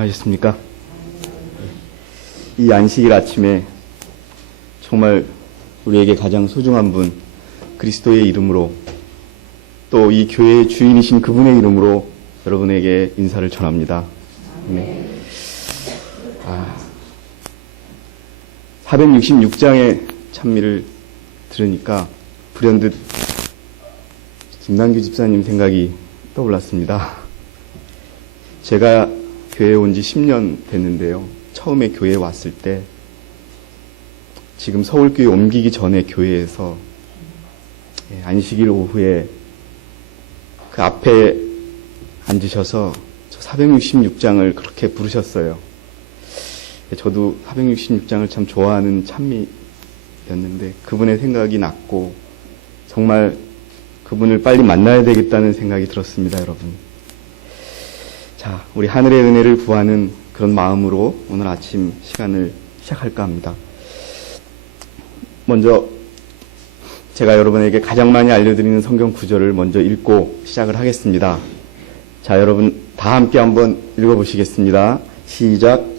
안녕하셨습니까? 이 안식일 아침에 정말 우리에게 가장 소중한 분, 그리스도의 이름으로 또 이 교회의 주인이신 그분의 이름으로 여러분에게 인사를 전합니다. 네. 466장의 찬미를 들으니까 불현듯 김남규 집사님 생각이 떠올랐습니다. 제가 교회에 온 지 10년 됐는데요. 처음에 교회에 왔을 때 지금 서울교회 옮기기 전에 교회에서 안식일 오후에 그 앞에 앉으셔서 저 466장을 그렇게 부르셨어요. 저도 466장을 참 좋아하는 찬미였는데 그분의 생각이 났고 정말 그분을 빨리 만나야 되겠다는 생각이 들었습니다, 여러분. 자, 우리 하늘의 은혜를 구하는 그런 마음으로 오늘 아침 시간을 시작할까 합니다. 먼저 제가 여러분에게 가장 많이 알려드리는 성경 구절을 먼저 읽고 시작을 하겠습니다. 자, 여러분 다 함께 한번 읽어보시겠습니다. 시작.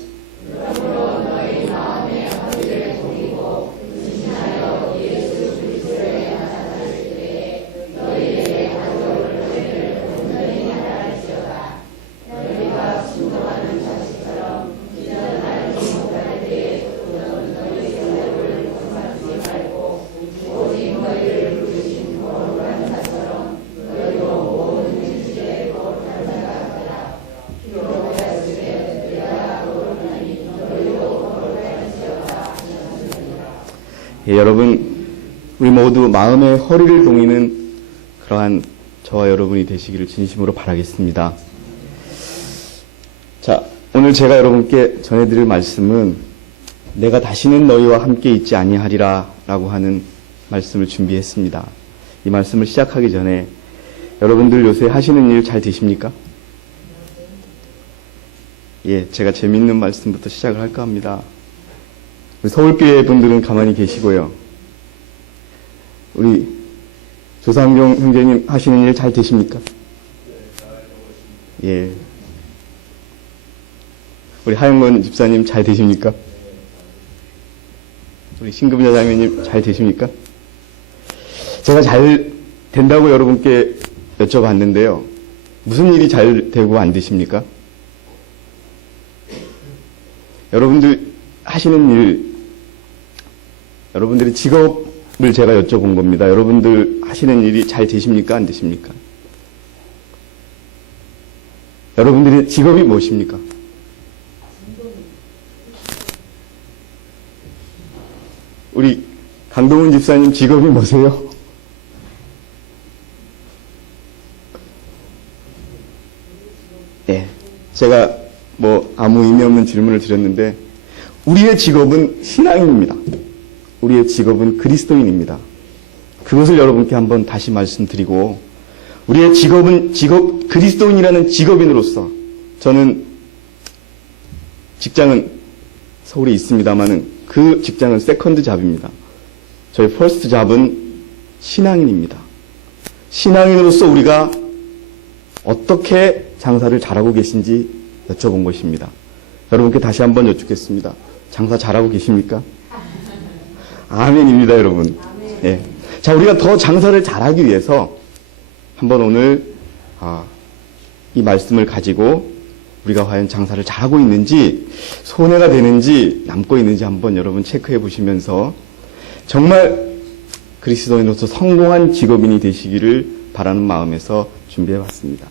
여러분, 우리 모두 마음의 허리를 동이는 그러한 저와 여러분이 되시기를 진심으로 바라겠습니다. 자, 오늘 제가 여러분께 전해드릴 말씀은 내가 다시는 너희와 함께 있지 아니하리라 라고 하는 말씀을 준비했습니다. 이 말씀을 시작하기 전에 여러분들 요새 하시는 일 잘 되십니까? 제가 재밌는 말씀부터 시작을 할까 합니다. 우리 서울교회 분들은 가만히 계시고요. 우리 조상종 형제님 하시는 일 잘 되십니까? 우리 하영건 집사님 잘 되십니까? 우리 신금자 자매님 잘 되십니까? 제가 잘 된다고 여러분께 여쭤봤는데요. 무슨 일이 잘 되고 안 되십니까? 여러분들 하시는 일, 여러분들의 직업을 제가 여쭤본 겁니다. 여러분들 하시는 일이 잘 되십니까? 안 되십니까? 여러분들의 직업이 무엇입니까? 우리 강동훈 집사님 직업이 뭐세요? 제가 아무 의미 없는 질문을 드렸는데 우리의 직업은 신앙인입니다. 우리의 직업은 그리스도인입니다. 그것을 여러분께 한번 다시 말씀드리고 우리의 직업은 그리스도인이라는 직업인으로서 저는 직장은 서울에 있습니다만은 그 직장은 세컨드 잡입니다. 저희 퍼스트 잡은 신앙인입니다. 신앙인으로서 우리가 어떻게 장사를 잘하고 계신지 여쭤본 것입니다. 여러분께 다시 한번 여쭙겠습니다. 장사 잘하고 계십니까? 아멘입니다, 여러분. 자, 우리가 더 장사를 잘하기 위해서 한번 오늘 이 말씀을 가지고 우리가 과연 장사를 잘하고 있는지 손해가 되는지 남고 있는지 한번 여러분 체크해 보시면서 정말 그리스도인으로서 성공한 직업인이 되시기를 바라는 마음에서 준비해 봤습니다.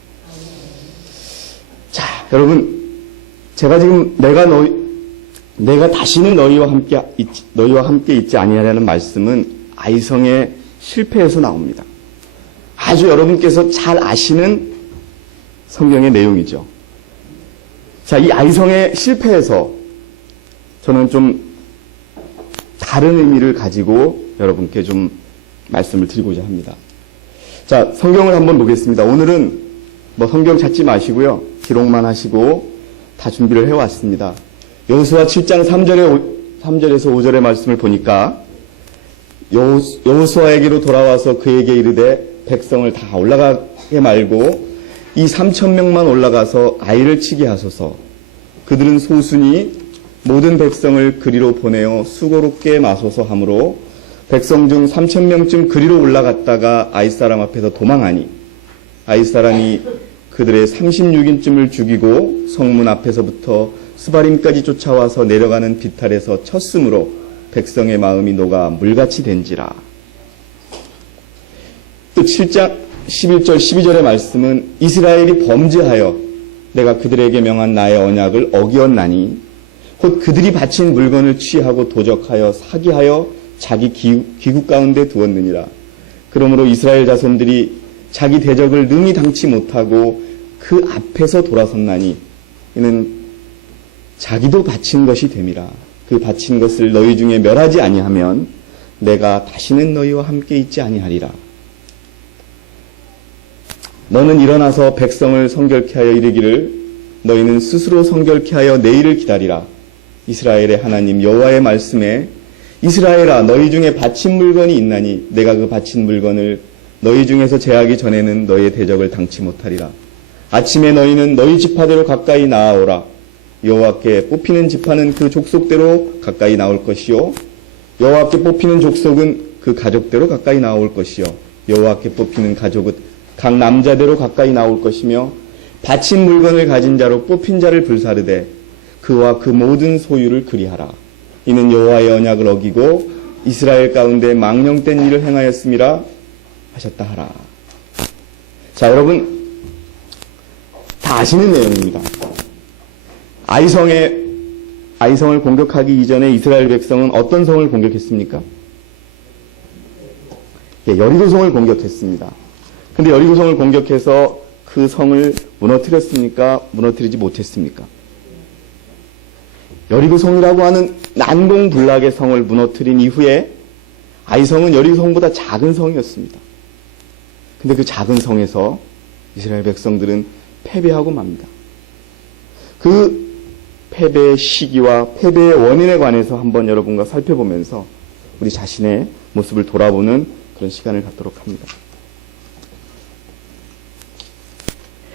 자, 여러분, 제가 지금 내가 다시는 너희와 함께 있지 아니하라는 말씀은 아이성의 실패에서 나옵니다. 아주 여러분께서 잘 아시는 성경의 내용이죠. 자, 이 아이성의 실패에서 저는 좀 다른 의미를 가지고 여러분께 좀 말씀을 드리고자 합니다. 자, 성경을 한번 보겠습니다. 오늘은 성경 찾지 마시고요. 기록만 하시고 다 준비를 해왔습니다. 여호수아 7장 3절에서 5절의 말씀을 보니까 여호수아에게로 돌아와서 그에게 이르되 백성을 다 올라가게 말고 이 3,000명만 올라가서 아이를 치게 하소서. 그들은 소순이 모든 백성을 그리로 보내어 수고롭게 마소서 하므로 백성 중 3,000명쯤 그리로 올라갔다가 아이사람 앞에서 도망하니 아이사람이 그들의 36인쯤을 죽이고 성문 앞에서부터 스바림까지 쫓아와서 내려가는 비탈에서 쳤으므로 백성의 마음이 녹아 물같이 된지라. 또 7장 11절 12절의 말씀은 이스라엘이 범죄하여 내가 그들에게 명한 나의 언약을 어기었나니 곧 그들이 바친 물건을 취하고 도적하여 사기하여 자기 기국 가운데 두었느니라. 그러므로 이스라엘 자손들이 자기 대적을 능히 당치 못하고 그 앞에서 돌아섰나니 이는 자기도 바친 것이 됨이라. 그 바친 것을 너희 중에 멸하지 아니하면 내가 다시는 너희와 함께 있지 아니하리라. 너는 일어나서 백성을 성결케 하여 이르기를 너희는 스스로 성결케 하여 내일을 기다리라. 이스라엘의 하나님 여호와의 말씀에 이스라엘아 너희 중에 바친 물건이 있나니 내가 그 바친 물건을 너희 중에서 제하기 전에는 너희의 대적을 당치 못하리라. 아침에 너희는 너희 지파대로 가까이 나아오라. 여호와께 뽑히는 지파는 그 족속대로 가까이 나올 것이요 여호와께 뽑히는 족속은 그 가족대로 가까이 나올 것이요 여호와께 뽑히는 가족은 각 남자대로 가까이 나올 것이며 바친 물건을 가진 자로 뽑힌 자를 불사르되 그와 그 모든 소유를 그리하라. 이는 여호와의 언약을 어기고 이스라엘 가운데 망령된 일을 행하였음이라 하셨다 하라. 자, 여러분 다 아시는 내용입니다. 아이성을 공격하기 이전에 이스라엘 백성은 어떤 성을 공격했습니까? 예, 여리고성을 공격했습니다. 근데 여리고성을 공격해서 그 성을 무너뜨렸습니까? 무너뜨리지 못했습니까? 여리고성이라고 하는 난공불락의 성을 무너뜨린 이후에 아이성은 여리고성보다 작은 성이었습니다. 근데 그 작은 성에서 이스라엘 백성들은 패배하고 맙니다. 그 패배의 시기와 패배의 원인에 관해서 한번 여러분과 살펴보면서 우리 자신의 모습을 돌아보는 그런 시간을 갖도록 합니다.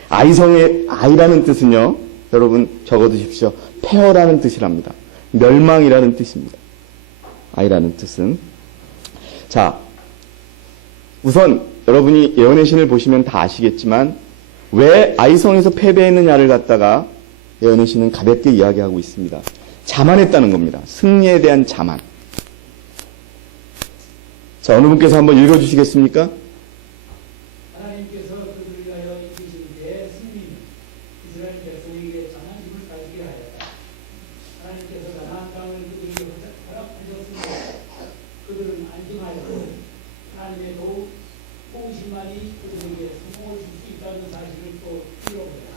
아이성의 아이라는 뜻은요, 여러분 적어두십시오. 폐허라는 뜻이랍니다. 멸망이라는 뜻입니다. 아이라는 뜻은. 자, 우선 여러분이 예언의 신을 보시면 다 아시겠지만 왜 아이성에서 패배했느냐를 갖다가 예언의 신은 가볍게 이야기하고 있습니다. 자만했다는 겁니다. 승리에 대한 자만. 자, 어느 분께서 한번 읽어주시겠습니까? 하나님께서 그들을 위하여 이기신 때 승리는 이스라엘 백성에게 장한집을 가지게 하였다. 하나님께서 가나안 땅을 그들에게 허락하셨으므로 그들은 안심하였고 하나님의 도우심만이 그들에게 성공을 줄 수 있다는 사실을 또 잃어버렸다.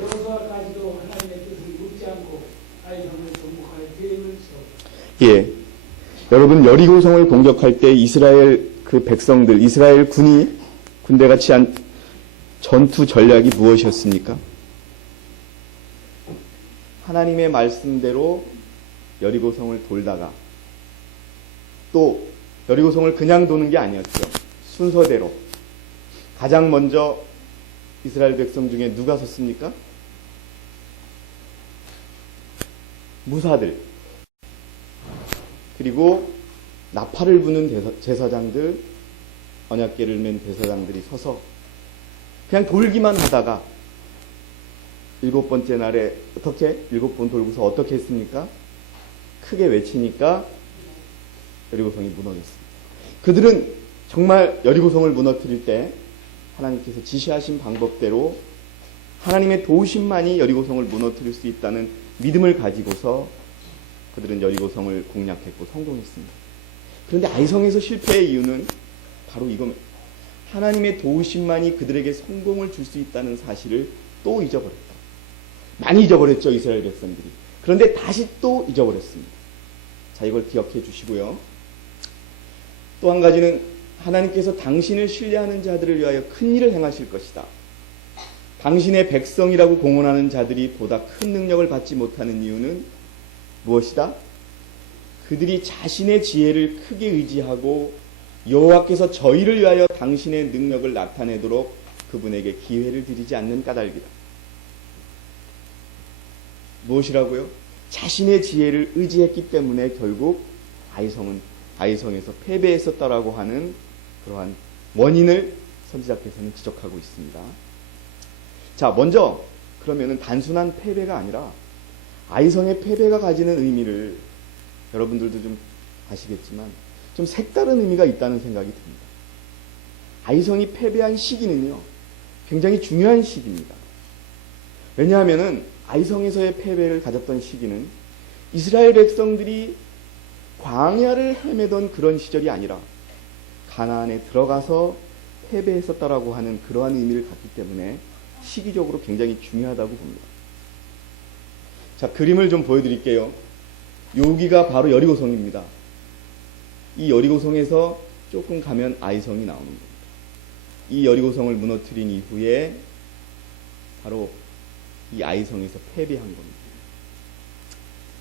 여호수아까지도 하나님의 뜻을 묻지 않고 아이성을 정복할 계획을 세웠다. 예. 여러분, 여리고성을 공격할 때 이스라엘 그 백성들, 이스라엘 군대가 취한 전투 전략이 무엇이었습니까? 하나님의 말씀대로 여리고성을 돌다가 또 여리고성을 그냥 도는 게 아니었죠. 순서대로. 가장 먼저 이스라엘 백성 중에 누가 섰습니까? 무사들. 그리고 나팔을 부는 제사장들, 언약궤를 맨 제사장들이 서서 그냥 돌기만 하다가 7번째 날에 어떻게 7번 돌고서 어떻게 했습니까? 크게 외치니까 여리고성이 무너졌습니다. 그들은 정말 여리고성을 무너뜨릴 때 하나님께서 지시하신 방법대로 하나님의 도우심만이 여리고성을 무너뜨릴 수 있다는 믿음을 가지고서 그들은 여리고성을 공략했고 성공했습니다. 그런데 아이성에서 실패의 이유는 바로 이겁니다. 하나님의 도우심만이 그들에게 성공을 줄 수 있다는 사실을 또 잊어버렸다. 많이 잊어버렸죠, 이스라엘 백성들이. 그런데 다시 또 잊어버렸습니다. 자, 이걸 기억해 주시고요. 또 한 가지는 하나님께서 당신을 신뢰하는 자들을 위하여 큰 일을 행하실 것이다. 당신의 백성이라고 공언하는 자들이 보다 큰 능력을 받지 못하는 이유는 무엇이다? 그들이 자신의 지혜를 크게 의지하고 여호와께서 저희를 위하여 당신의 능력을 나타내도록 그분에게 기회를 드리지 않는 까닭이다. 무엇이라고요? 자신의 지혜를 의지했기 때문에 결국 아이성에서 패배했었다라고 하는 그러한 원인을 선지자께서는 지적하고 있습니다. 자, 먼저 그러면은 단순한 패배가 아니라 아이성의 패배가 가지는 의미를 여러분들도 좀 아시겠지만 좀 색다른 의미가 있다는 생각이 듭니다. 아이성이 패배한 시기는요, 굉장히 중요한 시기입니다. 왜냐하면은 아이성에서의 패배를 가졌던 시기는 이스라엘 백성들이 광야를 헤매던 그런 시절이 아니라 가나안에 들어가서 패배했었다라고 하는 그러한 의미를 갖기 때문에 시기적으로 굉장히 중요하다고 봅니다. 자, 그림을 좀 보여드릴게요. 여기가 바로 여리고성입니다. 이 여리고성에서 조금 가면 아이성이 나오는 겁니다. 이 여리고성을 무너뜨린 이후에 바로 이 아이성에서 패배한 겁니다.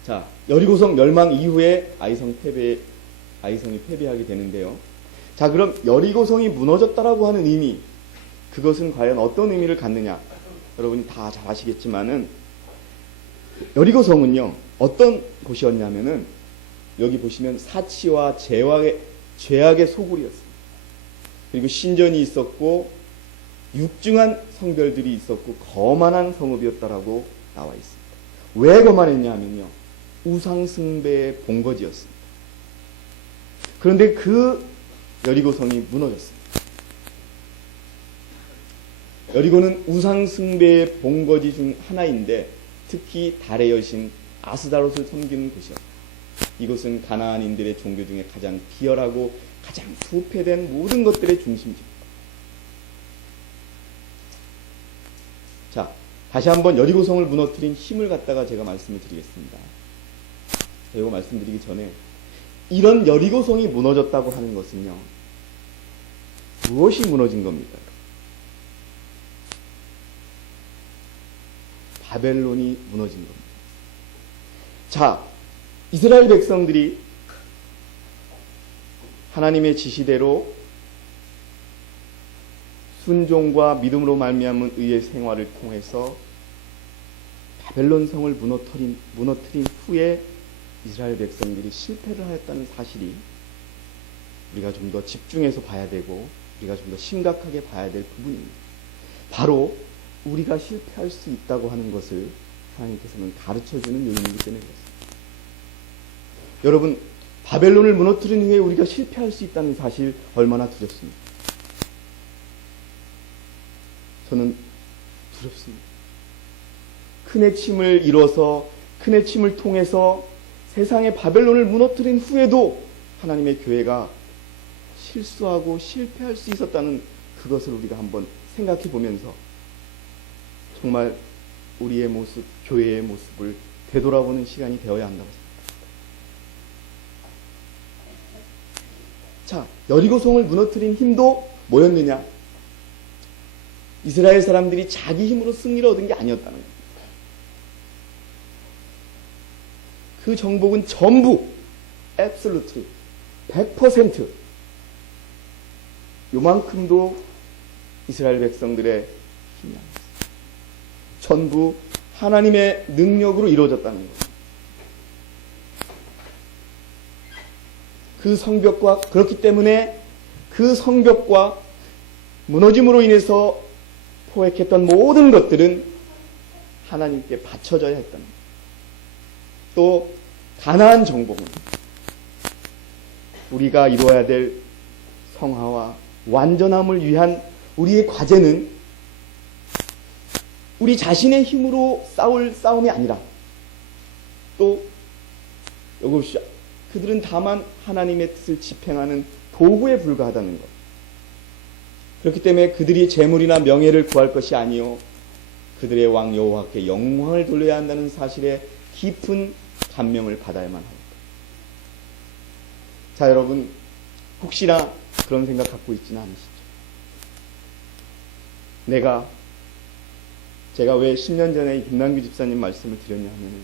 자, 여리고성 멸망 이후에 아이성이 패배하게 되는데요. 자, 그럼 여리고성이 무너졌다라고 하는 의미, 그것은 과연 어떤 의미를 갖느냐? 여러분이 다 잘 아시겠지만은 여리고성은요, 어떤 곳이었냐면은 여기 보시면 사치와 죄악의 소굴이었습니다. 그리고 신전이 있었고 육중한 성별들이 있었고 거만한 성읍이었다라고 나와 있습니다. 왜 거만했냐 하면요, 우상숭배의 본거지였습니다. 그런데 그 여리고성이 무너졌습니다. 여리고는 우상숭배의 본거지 중 하나인데 특히 달의 여신 아스다롯을 섬기는 곳이었습니다. 이곳은 가나안인들의 종교 중에 가장 비열하고 가장 부패된 모든 것들의 중심지입니다. 자, 다시 한번 여리고성을 무너뜨린 힘을 갖다가 제가 말씀을 드리겠습니다. 이거 말씀드리기 전에 이런 여리고성이 무너졌다고 하는 것은요, 무엇이 무너진 겁니까? 바벨론이 무너진 겁니다. 자, 이스라엘 백성들이 하나님의 지시대로 순종과 믿음으로 말미암은 의의 생활을 통해서 바벨론 성을 무너뜨린 후에 이스라엘 백성들이 실패를 하였다는 사실이 우리가 좀 더 집중해서 봐야 되고 우리가 좀 더 심각하게 봐야 될 부분입니다. 바로 우리가 실패할 수 있다고 하는 것을 하나님께서는 가르쳐주는 요인이기 때문에 그렇습니다. 여러분, 바벨론을 무너뜨린 후에 우리가 실패할 수 있다는 사실 얼마나 두렵습니까? 저는 두렵습니다. 큰 해침을 이뤄서 큰 해침을 통해서 세상의 바벨론을 무너뜨린 후에도 하나님의 교회가 실수하고 실패할 수 있었다는 그것을 우리가 한번 생각해 보면서 정말 우리의 모습, 교회의 모습을 되돌아보는 시간이 되어야 한다고 생각합니다. 자, 여리고성을 무너뜨린 힘도 뭐였느냐? 이스라엘 사람들이 자기 힘으로 승리를 얻은 게 아니었다는 겁니다. 그 정복은 전부 absolutely 100% 요만큼도 이스라엘 백성들의 힘이 아니었습니다. 전부 하나님의 능력으로 이루어졌다는 겁니다. 그 성벽과, 그렇기 때문에 그 성벽과 무너짐으로 인해서 포획했던 모든 것들은 하나님께 바쳐져야 했다는 겁니다. 또 가나안 정복은 우리가 이루어야 될 성화와 완전함을 위한 우리의 과제는 우리 자신의 힘으로 싸울 싸움이 아니라 또 여기 보십시오. 그들은 다만 하나님의 뜻을 집행하는 도구에 불과하다는 것. 그렇기 때문에 그들이 재물이나 명예를 구할 것이 아니요 그들의 왕 여호와께 영광을 돌려야 한다는 사실에 깊은 감명을 받아야만 합니다. 자, 여러분, 혹시나 그런 생각 갖고 있지는 않으시죠? 제가 왜 10년 전에 김남규 집사님 말씀을 드렸냐 하면은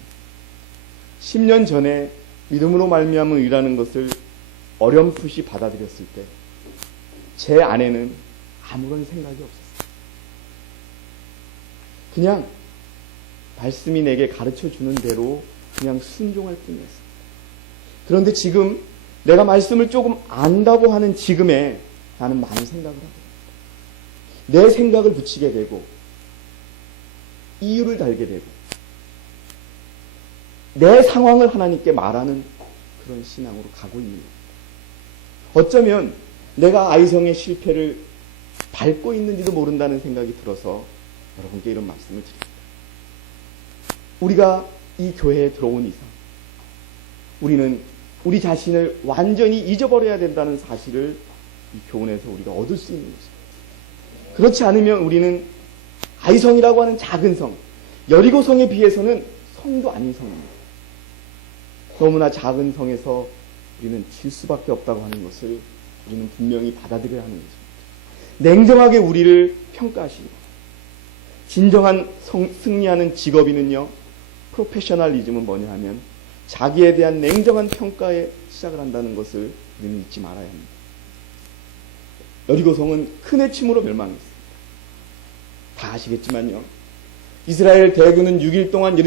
10년 전에 믿음으로 말미암은 의라는 것을 어렴풋이 받아들였을 때 제 안에는 아무런 생각이 없었어요. 그냥 말씀이 내게 가르쳐 주는 대로 그냥 순종할 뿐이었습니다. 그런데 지금 내가 말씀을 조금 안다고 하는 지금에 나는 많은 생각을 하게 됩니다. 내 생각을 붙이게 되고 이유를 달게 되고 내 상황을 하나님께 말하는 그런 신앙으로 가고 있는 겁니다. 어쩌면 내가 아이성의 실패를 밟고 있는지도 모른다는 생각이 들어서 여러분께 이런 말씀을 드립니다. 우리가 이 교회에 들어온 이상 우리는 우리 자신을 완전히 잊어버려야 된다는 사실을 이 교훈에서 우리가 얻을 수 있는 것입니다. 그렇지 않으면 우리는 아이성이라고 하는 작은 성, 여리고성에 비해서는 성도 아닌 성입니다. 너무나 작은 성에서 우리는 질 수밖에 없다고 하는 것을 우리는 분명히 받아들여야 하는 것입니다. 냉정하게 우리를 평가하십니다. 진정한 승리하는 직업인은요, 프로페셔널리즘은 뭐냐 하면 자기에 대한 냉정한 평가에 시작을 한다는 것을 우리는 잊지 말아야 합니다. 여리고성은 큰 해침으로 멸망했습니다. 다 아시겠지만요. 이스라엘 대군은 6일 동안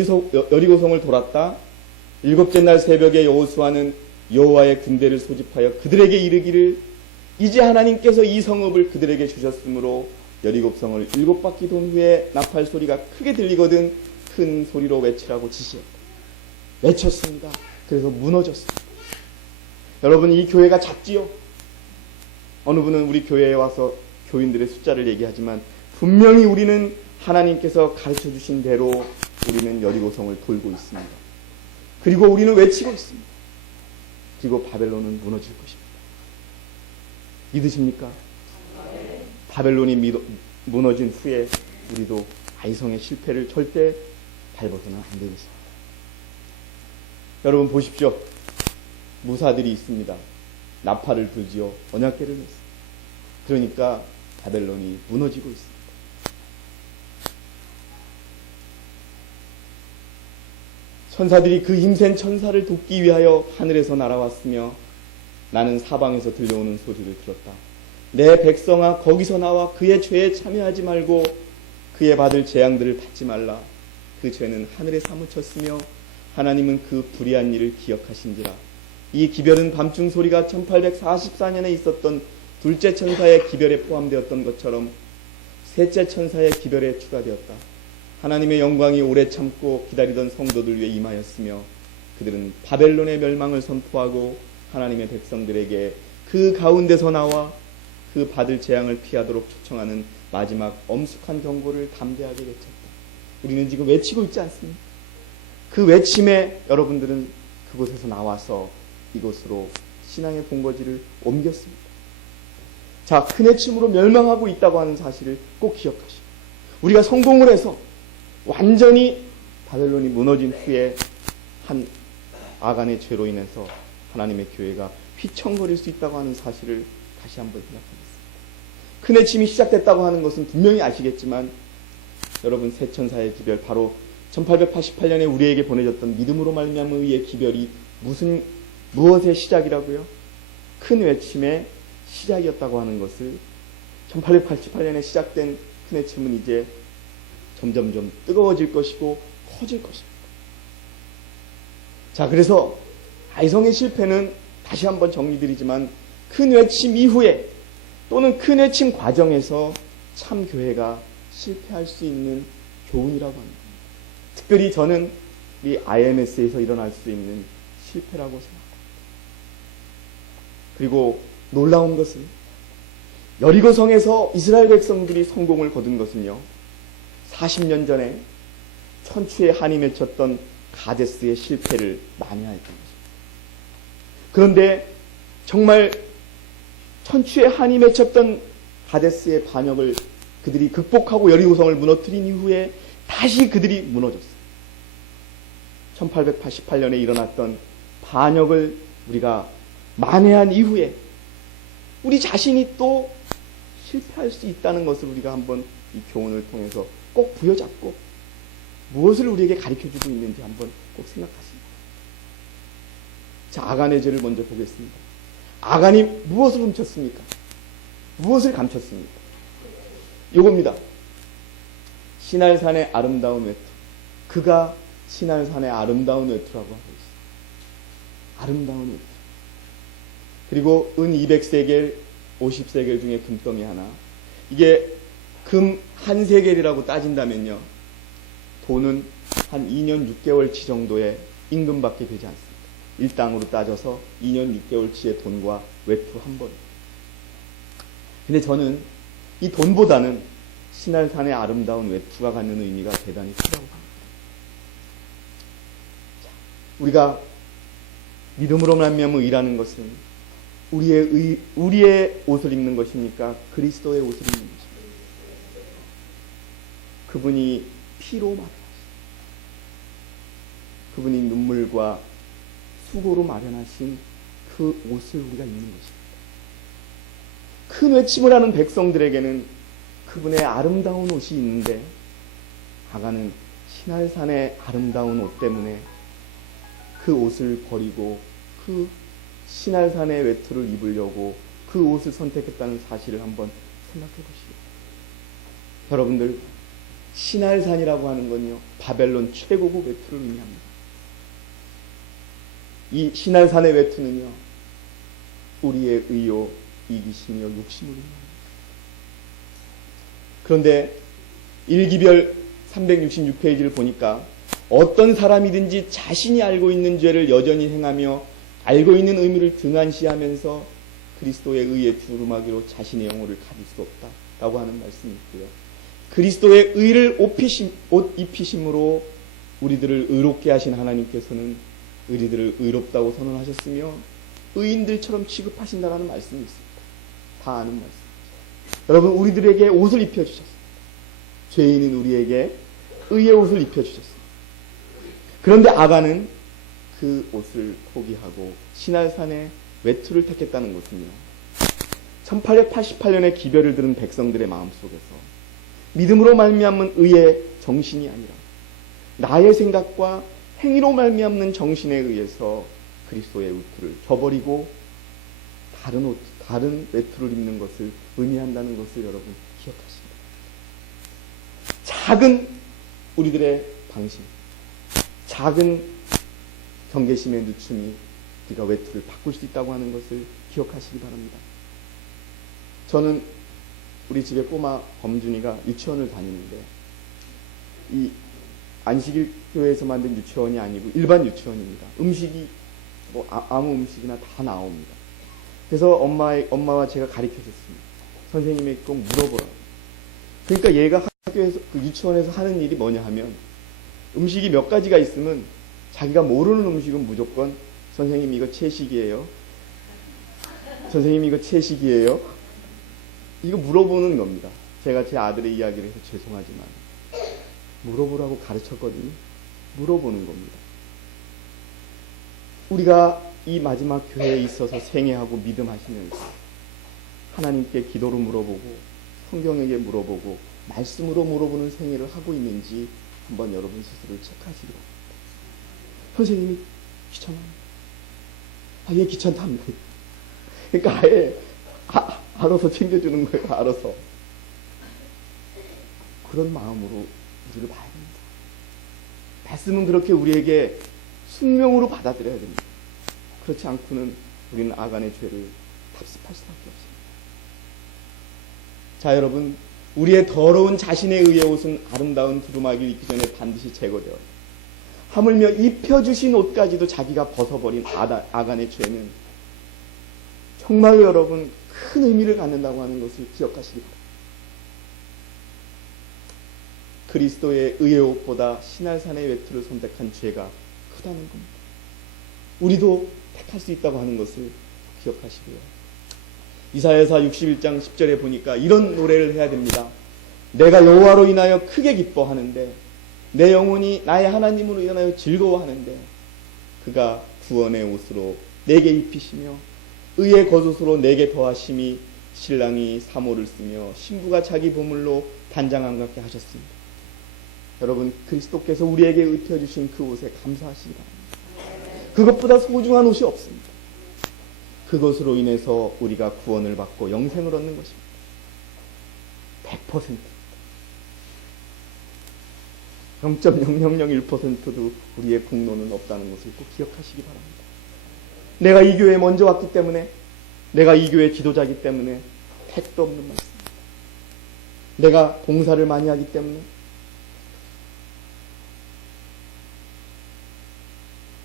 여리고성을 돌았다. 7째 날 새벽에 여호수아는 여호와의 군대를 소집하여 그들에게 이르기를 이제 하나님께서 이 성읍을 그들에게 주셨으므로 여리고성을 7바퀴 돈 후에 나팔 소리가 크게 들리거든 큰 소리로 외치라고 지시했다. 외쳤습니다. 그래서 무너졌습니다. 여러분, 이 교회가 작지요? 어느 분은 우리 교회에 와서 교인들의 숫자를 얘기하지만 분명히 우리는 하나님께서 가르쳐 주신 대로 우리는 여리고성을 돌고 있습니다. 그리고 우리는 외치고 있습니다. 그리고 바벨론은 무너질 것입니다. 믿으십니까? 바벨론이 무너진 후에 우리도 아이성의 실패를 절대 밟아서는 안 되겠습니다. 여러분 보십시오. 무사들이 있습니다. 나팔을 불지어 언약궤를 냈습니다. 그러니까 바벨론이 무너지고 있습니다. 천사들이 그 힘센 천사를 돕기 위하여 하늘에서 날아왔으며 나는 사방에서 들려오는 소리를 들었다. 내 백성아 거기서 나와 그의 죄에 참여하지 말고 그의 받을 재앙들을 받지 말라. 그 죄는 하늘에 사무쳤으며 하나님은 그 불의한 일을 기억하신지라. 이 기별은 밤중 소리가 1844년에 있었던 둘째 천사의 기별에 포함되었던 것처럼 셋째 천사의 기별에 추가되었다. 하나님의 영광이 오래 참고 기다리던 성도들 위해 임하였으며 그들은 바벨론의 멸망을 선포하고 하나님의 백성들에게 그 가운데서 나와 그 받을 재앙을 피하도록 초청하는 마지막 엄숙한 경고를 담대하게 외쳤다. 우리는 지금 외치고 있지 않습니까? 그 외침에 여러분들은 그곳에서 나와서 이곳으로 신앙의 본거지를 옮겼습니다. 자, 큰 외침으로 멸망하고 있다고 하는 사실을 꼭 기억하시고 우리가 성공을 해서 완전히 바벨론이 무너진 후에 한 아간의 죄로 인해서 하나님의 교회가 휘청거릴 수 있다고 하는 사실을 다시 한번 생각하겠습니다. 큰 외침이 시작됐다고 하는 것은 분명히 아시겠지만 여러분 새 천사의 기별 바로 1888년에 우리에게 보내졌던 믿음으로 말미암아 의의 기별이 무엇의 시작이라고요? 큰 외침의 시작이었다고 하는 것을 1888년에 시작된 큰 외침은 이제 점점점 뜨거워질 것이고 커질 것입니다. 자, 그래서 아이성의 실패는 다시 한번 정리드리지만 큰 외침 이후에 또는 큰 외침 과정에서 참 교회가 실패할 수 있는 교훈이라고 합니다. 특별히 저는 이 IMS에서 일어날 수 있는 실패라고 생각합니다. 그리고 놀라운 것은 여리고성에서 이스라엘 백성들이 성공을 거둔 것은요, 40년 전에 천추의 한이 맺혔던 가데스의 실패를 만회하였던 것입니다. 그런데 정말 천추의 한이 맺혔던 가데스의 반역을 그들이 극복하고 여리고성을 무너뜨린 이후에 다시 그들이 무너졌어요. 1888년에 일어났던 반역을 우리가 만회한 이후에 우리 자신이 또 실패할 수 있다는 것을 우리가 한번 이 교훈을 통해서 꼭 부여잡고 무엇을 우리에게 가르쳐주고 있는지 한번 꼭 생각하십니다. 자, 아간의 죄를 먼저 보겠습니다. 아간이 무엇을 훔쳤습니까? 무엇을 감췄습니까? 요겁니다. 시날산의 아름다운 외투. 그가 신할산의 아름다운 외투라고 하고 있어요. 아름다운 외투. 그리고 은 200세겔, 50세겔 중에 금덩이 하나. 이게 금 한 세겔이라고 따진다면요, 돈은 한 2년 6개월치 정도의 임금밖에 되지 않습니다. 일당으로 따져서 2년 6개월치의 돈과 외투 한 번. 근데 저는 이 돈보다는 신할산의 아름다운 외투가 갖는 의미가 대단히 크다고 합니다. 자, 우리가 믿음으로 말미암아 일하는 것은 우리의 옷을 입는 것입니까? 그리스도의 옷을 입는 것입니까? 그분이 피로 마련하신, 그분이 눈물과 수고로 마련하신 그 옷을 우리가 입는 것입니다. 큰 외침을 하는 백성들에게는 그분의 아름다운 옷이 있는데, 아가는 신할산의 아름다운 옷 때문에 그 옷을 버리고 그 신할산의 외투를 입으려고 그 옷을 선택했다는 사실을 한번 생각해 보시죠. 여러분들, 신할산이라고 하는 건요, 바벨론 최고급 외투를 의미합니다. 이 신할산의 외투는요, 우리의 의요, 이기심이요, 욕심을 의미합니다. 그런데 일기별 366페이지를 보니까 어떤 사람이든지 자신이 알고 있는 죄를 여전히 행하며 알고 있는 의무를 등한시하면서 그리스도의 의에 두루마기로 자신의 영혼을 가릴 수 없다라고 하는 말씀이 있고요. 그리스도의 의를 옷 입히심으로 우리들을 의롭게 하신 하나님께서는 우리들을 의롭다고 선언하셨으며 의인들처럼 취급하신다라는 말씀이 있습니다. 다 아는 말씀이죠. 여러분, 우리들에게 옷을 입혀주셨습니다. 죄인인 우리에게 의의 옷을 입혀주셨습니다. 그런데 아가는 그 옷을 포기하고 신할산의 외투를 택했다는 것은요, 1888년에 기별을 들은 백성들의 마음속에서 믿음으로 말미암는 의의 정신이 아니라 나의 생각과 행위로 말미암는 정신에 의해서 그리스도의 외투를 저버리고 다른 외투를 입는 것을 의미한다는 것을 여러분 기억하십니다. 작은 우리들의 방심, 작은 경계심의 늦춤이 우리가 외투를 바꿀 수 있다고 하는 것을 기억하시기 바랍니다. 저는 우리 집에 꼬마 범준이가 유치원을 다니는데, 이 안식일 교회에서 만든 유치원이 아니고 일반 유치원입니다. 음식이 뭐 아무 음식이나 다 나옵니다. 그래서 엄마와 제가 가르쳐줬습니다. 선생님에게 꼭 물어보라고. 그러니까 얘가 학교에서, 그 유치원에서 하는 일이 뭐냐 하면, 음식이 몇 가지가 있으면 자기가 모르는 음식은 무조건 선생님 이거 채식이에요. 선생님 이거 채식이에요. 이거 물어보는 겁니다. 제가 제 아들의 이야기를 해서 죄송하지만 물어보라고 가르쳤거든요. 물어보는 겁니다. 우리가 이 마지막 교회에 있어서 생애하고 믿음하시면서 하나님께 기도로 물어보고 성경에게 물어보고 말씀으로 물어보는 생애를 하고 있는지 한번 여러분 스스로를 체크하시기 바랍니다. 선생님이 귀찮아요. 얘 귀찮답니다. 그러니까 아예 알아서 챙겨주는 거예요. 알아서. 그런 마음으로 우리를 봐야 됩니다. 말씀은 그렇게 우리에게 숙명으로 받아들여야 됩니다. 그렇지 않고는 우리는 아간의 죄를 답습할 수밖에 없습니다. 자, 여러분, 우리의 더러운 자신의 의의 옷은 아름다운 두루마기를 입기 전에 반드시 제거되어야 합니다. 하물며 입혀주신 옷까지도 자기가 벗어버린 아간의 죄는 정말로 여러분 큰 의미를 갖는다고 하는 것을 기억하시기 바랍니다. 그리스도의 의의 옷보다 신할산의 외투를 선택한 죄가 크다는 겁니다. 우리도 택할 수 있다고 하는 것을 기억하시고요. 이사야서 61장 10절에 보니까 이런 노래를 해야 됩니다. 내가 여호와로 인하여 크게 기뻐하는데 내 영혼이 나의 하나님으로 인하여 즐거워하는데 그가 구원의 옷으로 내게 입히시며 의의 겉옷으로 내게 더하심이 신랑이 사모를 쓰며 신부가 자기 보물로 단장 안 갖게 하셨습니다. 여러분, 그리스도께서 우리에게 입혀주신 그 옷에 감사하시기 바랍니다. 그것보다 소중한 옷이 없습니다. 그것으로 인해서 우리가 구원을 받고 영생을 얻는 것입니다. 100%. 0.0001%도 우리의 공로는 없다는 것을 꼭 기억하시기 바랍니다. 내가 이 교회에 먼저 왔기 때문에, 내가 이 교회 지도자이기 때문에 택도 없는 말씀, 내가 봉사를 많이 하기 때문에,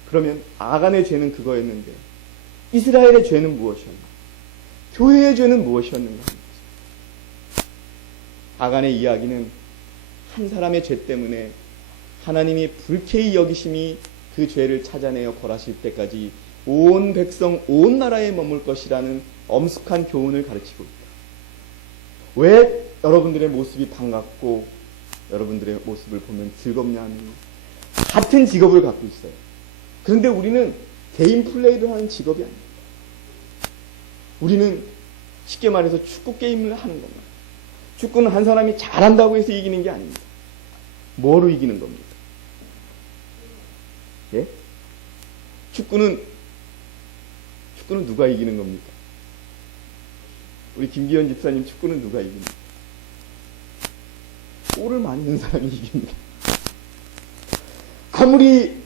그러면 아간의 죄는 그거였는데 이스라엘의 죄는 무엇이었는가? 교회의 죄는 무엇이었는가? 아간의 이야기는 한 사람의 죄 때문에 하나님이 불쾌히 여기심이 그 죄를 찾아내어 벌하실 때까지 온 백성, 온 나라에 머물 것이라는 엄숙한 교훈을 가르치고 있다. 왜 여러분들의 모습이 반갑고 여러분들의 모습을 보면 즐겁냐 하면 같은 직업을 갖고 있어요. 그런데 우리는 개인 플레이를 하는 직업이 아닙니다. 우리는 쉽게 말해서 축구 게임을 하는 겁니다. 축구는 한 사람이 잘한다고 해서 이기는 게 아닙니다. 뭐로 이기는 겁니까? 예? 축구는 누가 이기는 겁니까? 우리 김기현 집사님, 축구는 누가 이깁니까? 골을 많이 넣는 사람이 이깁니다. 아무리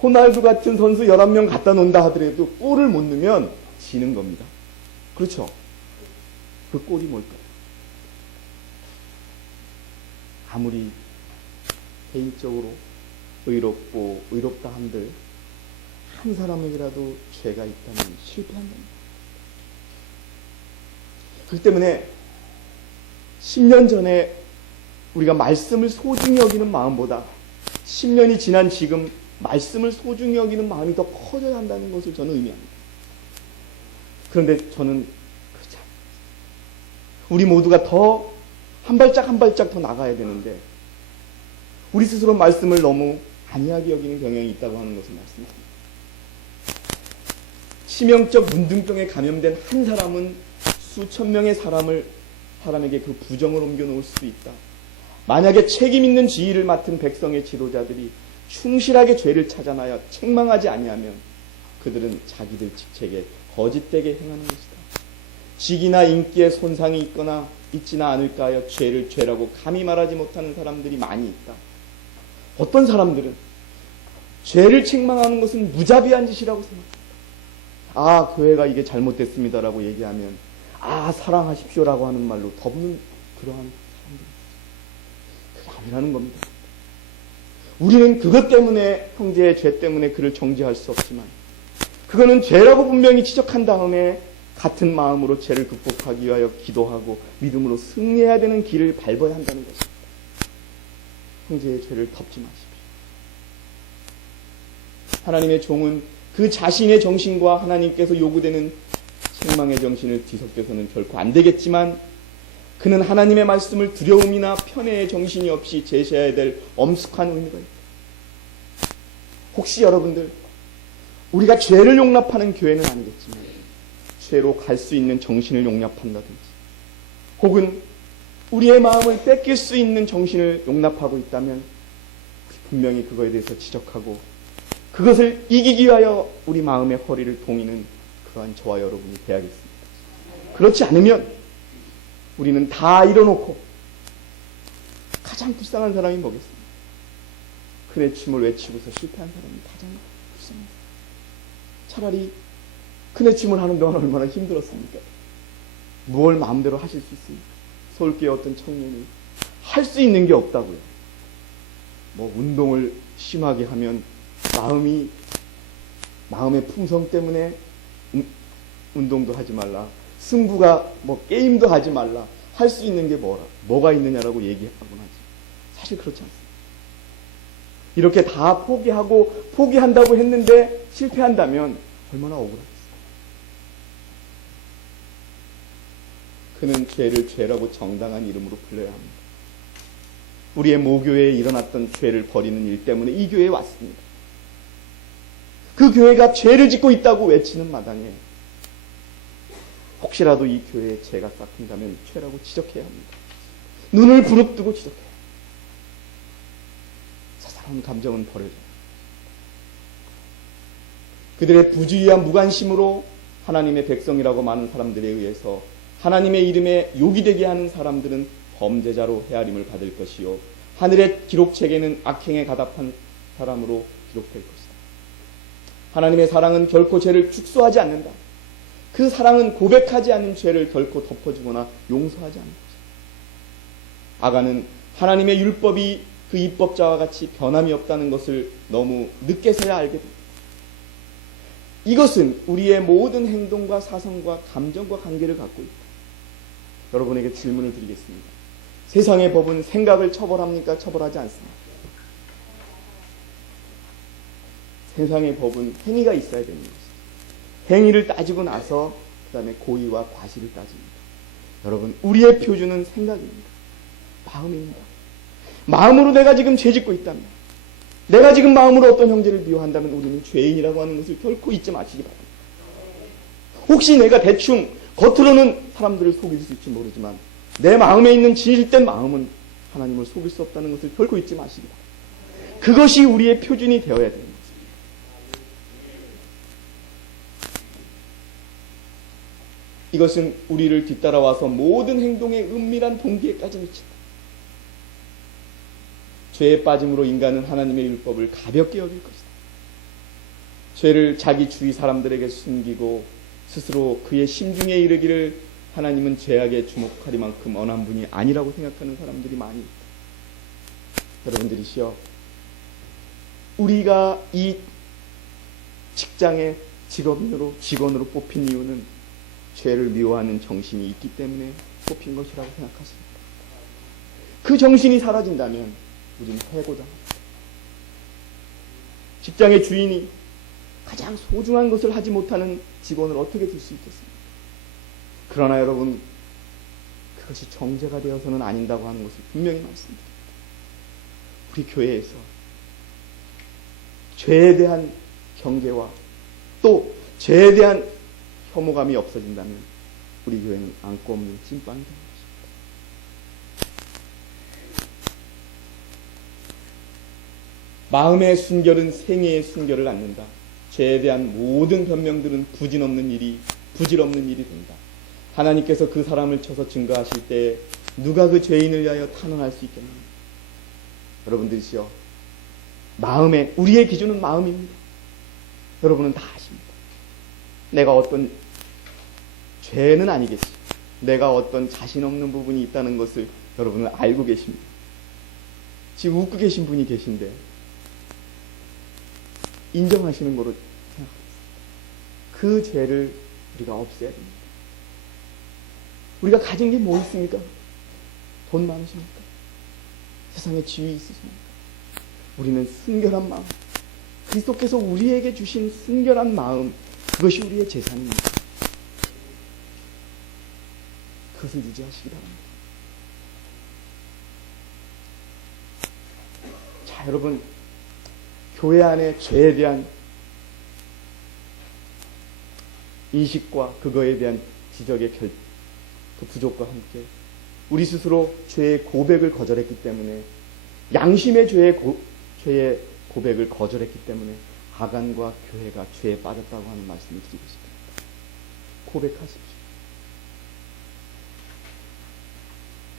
호날두 같은 선수 11명 갖다 놓는다 하더라도 골을 못 넣으면 지는 겁니다. 그렇죠? 그 골이 뭘까요? 아무리 개인적으로 의롭고 의롭다 한들 한 사람에게라도 죄가 있다면 실패한 겁니다. 그렇기 때문에 10년 전에 우리가 말씀을 소중히 여기는 마음보다 10년이 지난 지금 말씀을 소중히 여기는 마음이 더 커져야 한다는 것을 저는 의미합니다. 그런데 저는 그렇지 않습니다. 우리 모두가 더 한 발짝 한 발짝 더 나가야 되는데 우리 스스로 말씀을 너무 안이하게 여기는 경향이 있다고 하는 것을 말씀드립니다. 치명적 문둥병에 감염된 한 사람은 수천 명의 사람에게 그 부정을 옮겨놓을 수도 있다. 만약에 책임 있는 지휘를 맡은 백성의 지도자들이 충실하게 죄를 찾아나야 책망하지 아니하면 그들은 자기들 직책에 거짓되게 행하는 것이다. 직이나 인기에 손상이 있거나 있지나 않을까 하여 죄를 죄라고 감히 말하지 못하는 사람들이 많이 있다. 어떤 사람들은 죄를 책망하는 것은 무자비한 짓이라고 생각합니다. 아, 교회가 이게 잘못됐습니다라고 얘기하면 사랑하십시오라고 하는 말로 덮는 그러한 사람들이 있어요. 그게 아니라는 겁니다. 우리는 그것 때문에 형제의 죄 때문에 그를 정죄할 수 없지만 그거는 죄라고 분명히 지적한 다음에 같은 마음으로 죄를 극복하기 위하여 기도하고 믿음으로 승리해야 되는 길을 밟아야 한다는 것입니다. 형제의 죄를 덮지 마십시오. 하나님의 종은 그 자신의 정신과 하나님께서 요구되는 책망의 정신을 뒤섞여서는 결코 안 되겠지만 그는 하나님의 말씀을 두려움이나 편애의 정신이 없이 제시해야 될 엄숙한 의미가 있다. 혹시 여러분들 우리가 죄를 용납하는 교회는 아니겠지만 죄로 갈 수 있는 정신을 용납한다든지 혹은 우리의 마음을 뺏길 수 있는 정신을 용납하고 있다면 분명히 그거에 대해서 지적하고 그것을 이기기 위하여 우리 마음의 허리를 동이는 그러한 저와 여러분이 되어야겠습니다. 그렇지 않으면 우리는 다 이뤄놓고 가장 불쌍한 사람이 뭐겠습니까? 그의 춤을 외치고서 실패한 사람이 가장 불쌍합니다. 차라리 그네 춤을 하는 동안 얼마나 힘들었습니까? 무엇을 마음대로 하실 수 있습니까? 서울교회 어떤 청년이 할 수 있는 게 없다고요. 운동을 심하게 하면 마음의 풍성 때문에 운동도 하지 말라. 승부가 게임도 하지 말라. 할 수 있는 게 뭐가 있느냐라고 얘기하곤 하지. 사실 그렇지 않습니다. 이렇게 다 포기한다고 했는데 실패한다면 얼마나 억울하겠어요. 그는 죄를 죄라고 정당한 이름으로 불러야 합니다. 우리의 모교회에 일어났던 죄를 버리는 일 때문에 이 교회에 왔습니다. 그 교회가 죄를 짓고 있다고 외치는 마당에 혹시라도 이 교회에 죄가 싹튼다면 죄라고 지적해야 합니다. 눈을 부릅뜨고 지적해야 합니다. 사사로운 감정은 버려져야 합니다. 그들의 부주의한 무관심으로 하나님의 백성이라고 많은 사람들에 의해서 하나님의 이름에 욕이 되게 하는 사람들은 범죄자로 헤아림을 받을 것이요 하늘의 기록책에는 악행에 가답한 사람으로 기록될 것이다. 하나님의 사랑은 결코 죄를 축소하지 않는다. 그 사랑은 고백하지 않는 죄를 결코 덮어주거나 용서하지 않는 것이다. 아간은 하나님의 율법이 그 입법자와 같이 변함이 없다는 것을 너무 늦게서야 알게 됩니다. 이것은 우리의 모든 행동과 사성과 감정과 관계를 갖고 있다. 여러분에게 질문을 드리겠습니다. 세상의 법은 생각을 처벌합니까? 처벌하지 않습니까? 세상의 법은 행위가 있어야 되는 것입니다. 행위를 따지고 나서 그 다음에 고의와 과실을 따집니다. 여러분, 우리의 표준은 생각입니다. 마음입니다. 마음으로 내가 지금 죄짓고 있다면, 내가 지금 마음으로 어떤 형제를 미워한다면 우리는 죄인이라고 하는 것을 결코 잊지 마시기 바랍니다. 혹시 내가 대충 겉으로는 사람들을 속일 수 있을지 모르지만 내 마음에 있는 진실된 마음은 하나님을 속일 수 없다는 것을 결코 잊지 마시기 바랍니다. 그것이 우리의 표준이 되어야 되는 것입니다. 이것은 우리를 뒤따라와서 모든 행동의 은밀한 동기에까지 미친다. 죄에 빠짐으로 인간은 하나님의 율법을 가볍게 여길 것이다. 죄를 자기 주위 사람들에게 숨기고 스스로 그의 심중에 이르기를 하나님은 죄악에 주목하리만큼 언한 분이 아니라고 생각하는 사람들이 많이 있다. 여러분들이시여, 우리가 이 직장의 직원으로 뽑힌 이유는 죄를 미워하는 정신이 있기 때문에 뽑힌 것이라고 생각하십니다. 그 정신이 사라진다면 우리는 해고당합니다. 직장의 주인이 가장 소중한 것을 하지 못하는 직원을 어떻게 둘 수 있겠습니까? 그러나 여러분, 그것이 정죄가 되어서는 아닌다고 하는 것을 분명히 말씀드립니다. 우리 교회에서 죄에 대한 경계와 또 죄에 대한 혐오감이 없어진다면 우리 교회는 안고 없는 찐빵이 됩니다. 마음의 순결은 생애의 순결을 낳는다. 죄에 대한 모든 변명들은 부질없는 일이 된다. 하나님께서 그 사람을 쳐서 증거하실 때 누가 그 죄인을 위하여 탄원할 수 있겠느냐. 여러분들이시여, 우리의 기준은 마음입니다. 여러분은 다 아십니다. 내가 어떤 죄는 아니겠지. 내가 어떤 자신 없는 부분이 있다는 것을 여러분은 알고 계십니다. 지금 웃고 계신 분이 계신데 인정하시는 거로 생각하겠습니다. 그 죄를 우리가 없애야 됩니다. 우리가 가진 게 뭐 있습니까? 돈 많으십니까? 세상에 지위 있으십니까? 우리는 순결한 마음, 그리스도께서 우리에게 주신 순결한 마음, 그것이 우리의 재산입니다. 그것을 유지하시기 바랍니다. 자, 여러분, 교회 안에 죄에 대한 인식과 그거에 대한 지적의 그 부족과 함께 우리 스스로 죄의 고백을 거절했기 때문에, 양심의 죄의 고백을 거절했기 때문에 아간과 교회가 죄에 빠졌다고 하는 말씀을 드리고 싶습니다. 고백하십시오.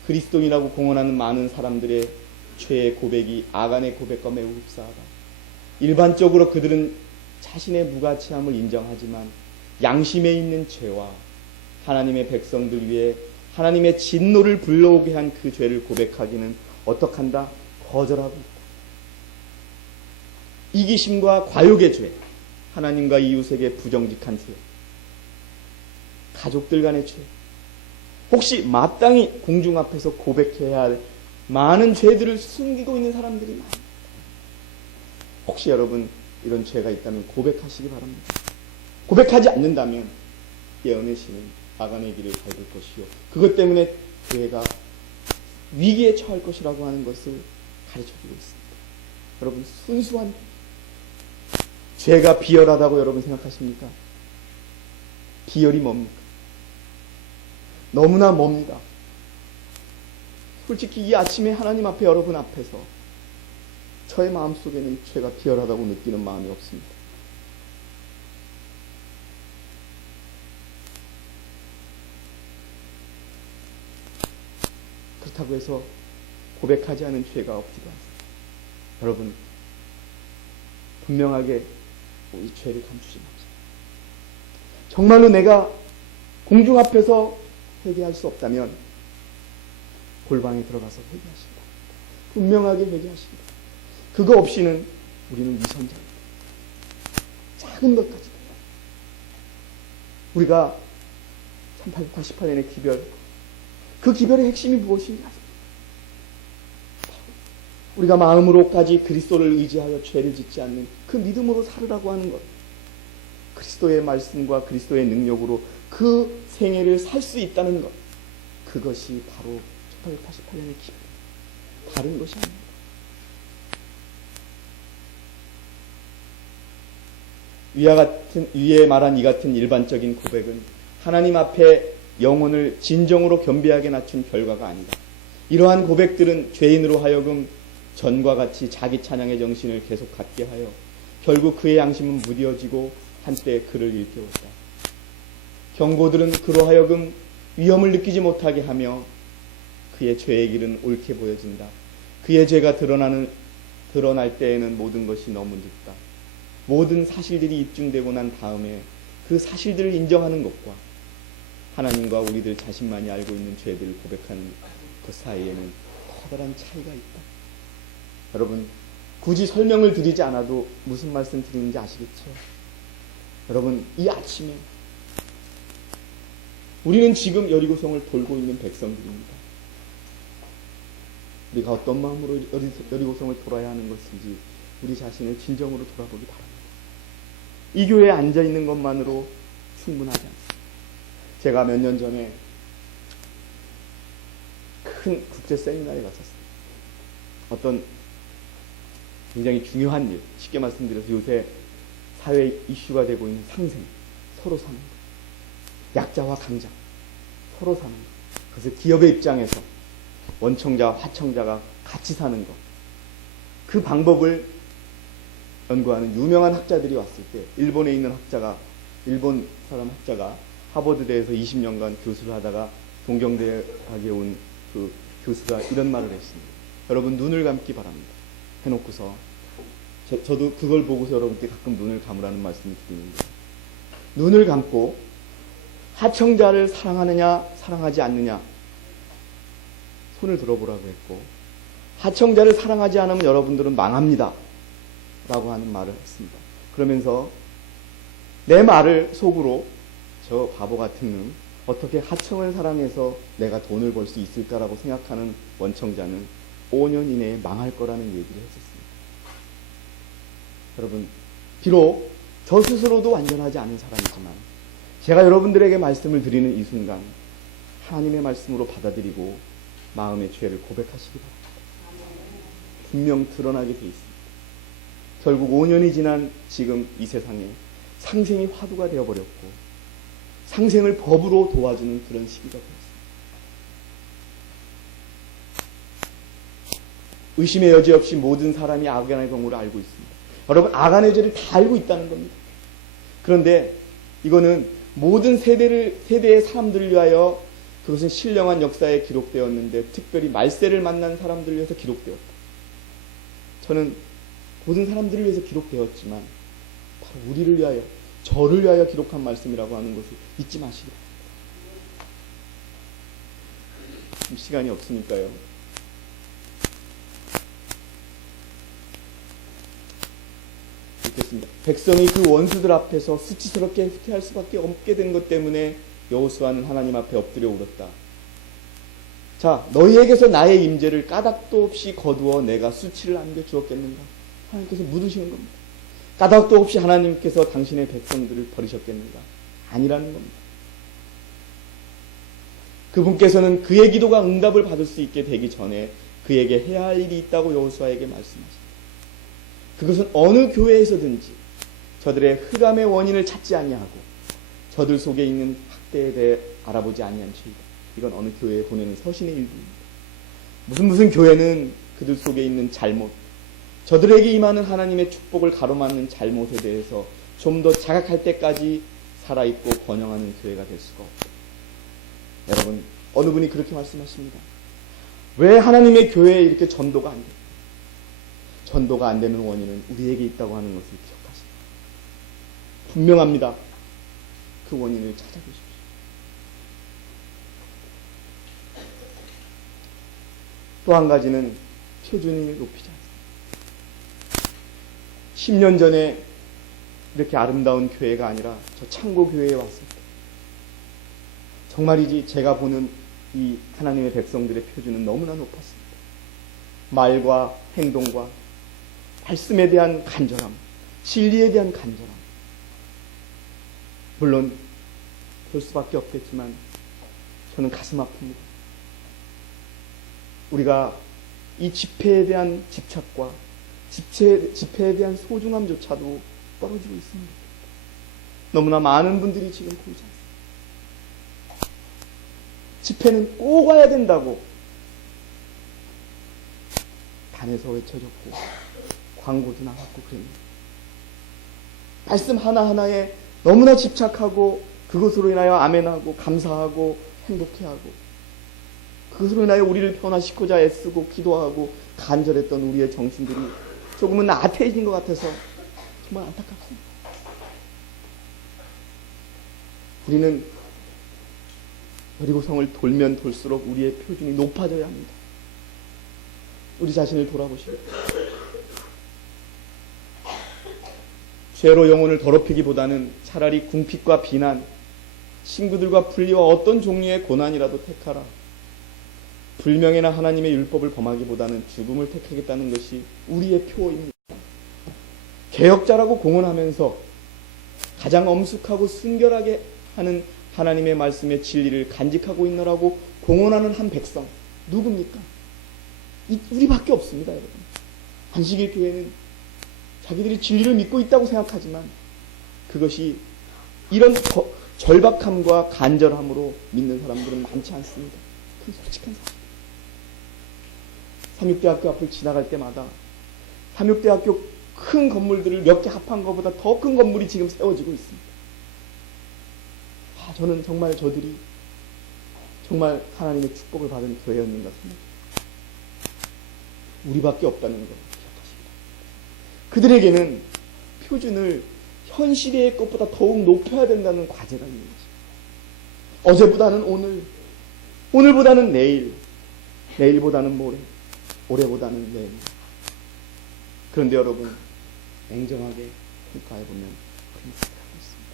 그리스도인이라고 공언하는 많은 사람들의 죄의 고백이 아간의 고백과 매우 흡사하다. 일반적으로 그들은 자신의 무가치함을 인정하지만 양심에 있는 죄와 하나님의 백성들 위해 하나님의 진노를 불러오게 한 그 죄를 고백하기는 어떡한다? 거절하고 있다. 이기심과 과욕의 죄, 하나님과 이웃에게 부정직한 죄, 가족들 간의 죄, 혹시 마땅히 공중 앞에서 고백해야 할 많은 죄들을 숨기고 있는 사람들이 많습니다. 혹시 여러분 이런 죄가 있다면 고백하시기 바랍니다. 고백하지 않는다면 예언의 신은 아간의 길을 밟을 것이요, 그것 때문에 교회가 위기에 처할 것이라고 하는 것을 가르쳐주고 있습니다. 여러분, 순수한 죄가 비열하다고 여러분 생각하십니까? 비열이 뭡니까? 너무나 멉니다. 솔직히 이 아침에 하나님 앞에, 여러분 앞에서 저의 마음속에는 죄가 비열하다고 느끼는 마음이 없습니다. 그렇다고 해서 고백하지 않은 죄가 없지도 않습니다. 여러분, 분명하게 이 죄를 감추지 맙시다. 정말로 내가 공중 앞에서 회개할 수 없다면 골방에 들어가서 회개하시기 바랍니다. 분명하게 회개하십니다. 그거 없이는 우리는 위선자입니다. 작은 것까지도. 우리가 1888년의 기별, 그 기별의 핵심이 무엇인지 아십니까? 우리가 마음으로까지 그리스도를 의지하여 죄를 짓지 않는 그 믿음으로 살으라고 하는 것. 그리스도의 말씀과 그리스도의 능력으로 그 생애를 살 수 있다는 것. 그것이 바로 1888년의 기별. 다른 것이 아닙니다. 위에 말한 이 같은 일반적인 고백은 하나님 앞에 영혼을 진정으로 겸비하게 낮춘 결과가 아니다. 이러한 고백들은 죄인으로 하여금 전과 같이 자기 찬양의 정신을 계속 갖게 하여 결국 그의 양심은 무뎌지고 한때 그를 일깨웠다. 경고들은 그로 하여금 위험을 느끼지 못하게 하며 그의 죄의 길은 옳게 보여진다. 그의 죄가 드러날 때에는 모든 것이 너무 늦다. 모든 사실들이 입증되고 난 다음에 그 사실들을 인정하는 것과 하나님과 우리들 자신만이 알고 있는 죄들을 고백하는 그 사이에는 커다란 차이가 있다. 여러분, 굳이 설명을 드리지 않아도 무슨 말씀 드리는지 아시겠죠? 여러분, 이 아침에 우리는 지금 여리고성을 돌고 있는 백성들입니다. 우리가 어떤 마음으로 여리고성을 돌아야 하는 것인지 우리 자신을 진정으로 돌아보기 바랍니다. 이 교회에 앉아있는 것만으로 충분하지 않습니다. 제가 몇 년 전에 큰 국제 세미나에 갔었습니다. 어떤 굉장히 중요한 일, 쉽게 말씀드려서 요새 사회 이슈가 되고 있는 상생, 서로 사는 것, 약자와 강자, 서로 사는 것, 그래서 기업의 입장에서 원청자와 하청자가 같이 사는 것, 그 방법을 연구하는 유명한 학자들이 왔을 때 일본 사람 학자가 하버드대에서 20년간 교수를 하다가 동경대학에 온 그 교수가 이런 말을 했습니다. 여러분, 눈을 감기 바랍니다. 해놓고서 저도 그걸 보고서 여러분께 가끔 눈을 감으라는 말씀을 드리는데, 눈을 감고 하청자를 사랑하느냐 사랑하지 않느냐 손을 들어보라고 했고, 하청자를 사랑하지 않으면 여러분들은 망합니다 라고 하는 말을 했습니다. 그러면서 내 말을 속으로 저 바보 같은 놈, 어떻게 하청을 사랑해서 내가 돈을 벌 수 있을까라고 생각하는 원청자는 5년 이내에 망할 거라는 얘기를 했었습니다. 여러분, 비록 저 스스로도 완전하지 않은 사람이지만 제가 여러분들에게 말씀을 드리는 이 순간 하나님의 말씀으로 받아들이고 마음의 죄를 고백하시기 바랍니다. 분명 드러나게 돼 있습니다. 결국 5년이 지난 지금 이 세상에 상생이 화두가 되어버렸고 상생을 법으로 도와주는 그런 시기가 되었습니다. 의심의 여지 없이 모든 사람이 아간의 경우를 알고 있습니다. 여러분, 아간의 죄를 다 알고 있다는 겁니다. 그런데 이거는 모든 세대의 사람들을 위하여, 그것은 신령한 역사에 기록되었는데 특별히 말세를 만난 사람들을 위해서 기록되었다. 저는 모든 사람들을 위해서 기록되었지만 바로 우리를 위하여, 저를 위하여 기록한 말씀이라고 하는 것을 잊지 마시기 바랍니다. 시간이 없으니까요. 읽겠습니다. 백성이 그 원수들 앞에서 수치스럽게 후퇴할 수밖에 없게 된 것 때문에 여호수아는 하나님 앞에 엎드려 울었다. 자, 너희에게서 나의 임재를 까닭도 없이 거두어 내가 수치를 안겨 주었겠는가? 하나님께서 묻으시는 겁니다. 까닭도 없이 하나님께서 당신의 백성들을 버리셨겠는가? 아니라는 겁니다. 그분께서는 그의 기도가 응답을 받을 수 있게 되기 전에 그에게 해야 할 일이 있다고 여호수아에게 말씀하십니다. 그것은 어느 교회에서든지 저들의 흑암의 원인을 찾지 아니하고 저들 속에 있는 학대에 대해 알아보지 아니한 죄이다. 이건 어느 교회에 보내는 서신의 일부입니다. 무슨 교회는 그들 속에 있는 잘못, 저들에게 임하는 하나님의 축복을 가로막는 잘못에 대해서 좀 더 자각할 때까지 살아있고 번영하는 교회가 될 수가 없다. 여러분, 어느 분이 그렇게 말씀하십니다. 왜 하나님의 교회에 이렇게 전도가 안 돼요? 전도가 안 되는 원인은 우리에게 있다고 하는 것을 기억하십시오. 분명합니다. 그 원인을 찾아보십시오. 또 한 가지는 표준을 높이지 않습니다. 10년 전에 이렇게 아름다운 교회가 아니라 저 창고 교회에 왔을 때 정말이지 제가 보는 이 하나님의 백성들의 표준은 너무나 높았습니다. 말과 행동과 말씀에 대한 간절함, 진리에 대한 간절함. 물론 볼 수밖에 없겠지만 저는 가슴 아픕니다. 우리가 이 집회에 대한 집착과 집회에 대한 소중함조차도 떨어지고 있습니다. 너무나 많은 분들이 지금 보이지 않습니다. 집회는 꼭 와야 된다고 단에서 외쳐졌고 광고도 나갔고 그럽니다. 말씀 하나하나에 너무나 집착하고 그것으로 인하여 아멘하고 감사하고 행복해하고 그것으로 인하여 우리를 변화시키고자 애쓰고 기도하고 간절했던 우리의 정신들이 조금은 나태해진 것 같아서 정말 안타깝습니다. 우리는 여리고성을 돌면 돌수록 우리의 표준이 높아져야 합니다. 우리 자신을 돌아보시고 죄로 영혼을 더럽히기보다는 차라리 궁핍과 비난, 친구들과 분리와 어떤 종류의 고난이라도 택하라. 불명예나 하나님의 율법을 범하기보다는 죽음을 택하겠다는 것이 우리의 표입니다. 개혁자라고 공언하면서 가장 엄숙하고 순결하게 하는 하나님의 말씀의 진리를 간직하고 있노라고 공언하는 한 백성 누굽니까? 우리밖에 없습니다. 여러분. 안식일 교회는 자기들이 진리를 믿고 있다고 생각하지만 그것이 이런 절박함과 간절함으로 믿는 사람들은 많지 않습니다. 그건 솔직한 사실. 삼육대학교 앞을 지나갈 때마다 삼육대학교 큰 건물들을 몇 개 합한 것보다 더 큰 건물이 지금 세워지고 있습니다. 저는 정말 저들이 정말 하나님의 축복을 받은 교회였는가 생각합니다. 우리밖에 없다는 것 기억하십니다. 그들에게는 표준을 현실의 것보다 더욱 높여야 된다는 과제가 있는 것입니다. 어제보다는 오늘, 오늘보다는 내일, 내일보다는 모레, 올해보다는 내일. 그런데 여러분, 냉정하게 평가해보면 그런 생각을 하고 있습니다.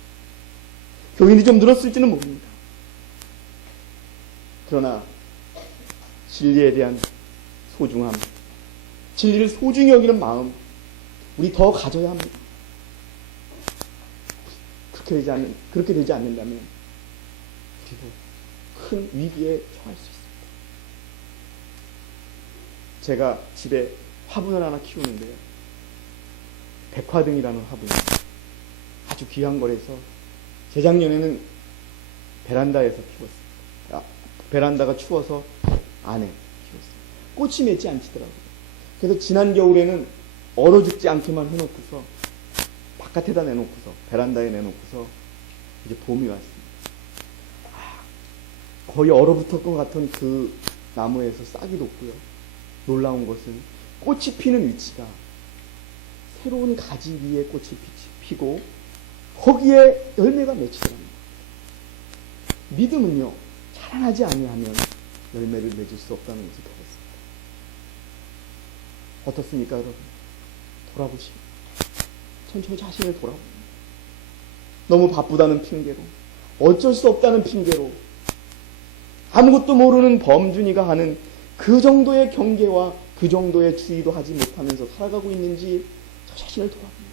교인이 좀 늘었을지는 모릅니다. 그러나 진리에 대한 소중함, 진리를 소중히 여기는 마음, 우리 더 가져야 합니다. 그렇게 되지 않는다면 우리도 큰 위기에 처할 수 있습니다. 제가 집에 화분을 하나 키우는데요. 백화등이라는 화분, 아주 귀한 거라서 재작년에는 베란다에서 키웠습니다. 베란다가 추워서 안에 키웠습니다. 꽃이 맺지 않지더라고요. 그래서 지난 겨울에는 얼어 죽지 않게만 해놓고서 바깥에다 내놓고서 베란다에 내놓고서 이제 봄이 왔습니다. 거의 얼어붙을 것 같은 그 나무에서 싹이 돋고요. 놀라운 것은 꽃이 피는 위치가 새로운 가지 위에 꽃이 피고 거기에 열매가 맺히더랍니다. 믿음은요, 자라나지 아니하면 열매를 맺을 수 없다는 것을 배웠습니다. 어떻습니까, 여러분? 돌아보시고 천천히 자신을 돌아봅니다. 너무 바쁘다는 핑계로, 어쩔 수 없다는 핑계로, 아무것도 모르는 범준이가 하는 그 정도의 경계와 그 정도의 주의도 하지 못하면서 살아가고 있는지 저 자신을 돌아봅니다.